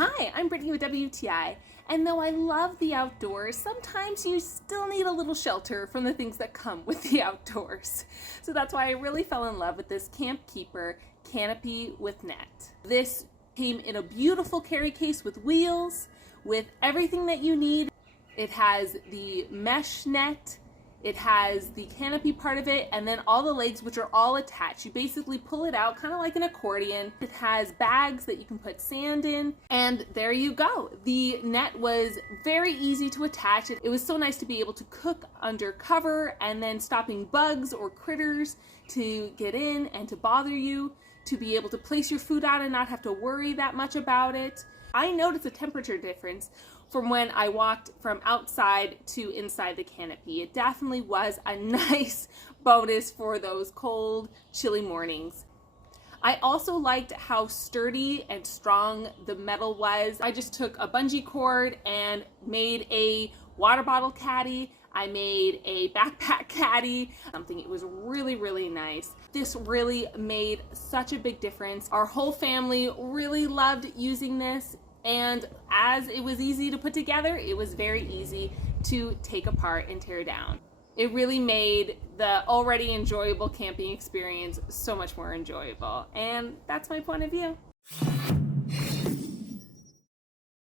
Hi, I'm Brittany with WTI, and though I love the outdoors, sometimes you still need a little shelter from the things that come with the outdoors. So that's why I really fell in love with this KAMPKEEPER canopy with net. This came in a beautiful carry case with wheels, with everything that you need. It has the mesh net, it has the canopy part of it, and then all the legs, which are all attached. You basically pull it out kind of like an accordion. It has bags that you can put sand in, and there you go. The net was very easy to attach. It was so nice to be able to cook under cover, and then stopping bugs or critters to get in and to bother you, to be able to place your food out and not have to worry that much about it. I noticed a temperature difference from when I walked from outside to inside the canopy. It definitely was a nice bonus for those cold, chilly mornings. I also liked how sturdy and strong the metal was. I just took a bungee cord and made a water bottle caddy. I made a backpack caddy, something. It was really, really nice. This really made such a big difference. Our whole family really loved using this. And as it was easy to put together, it was very easy to take apart and tear down. It really made the already enjoyable camping experience so much more enjoyable. And that's my point of view.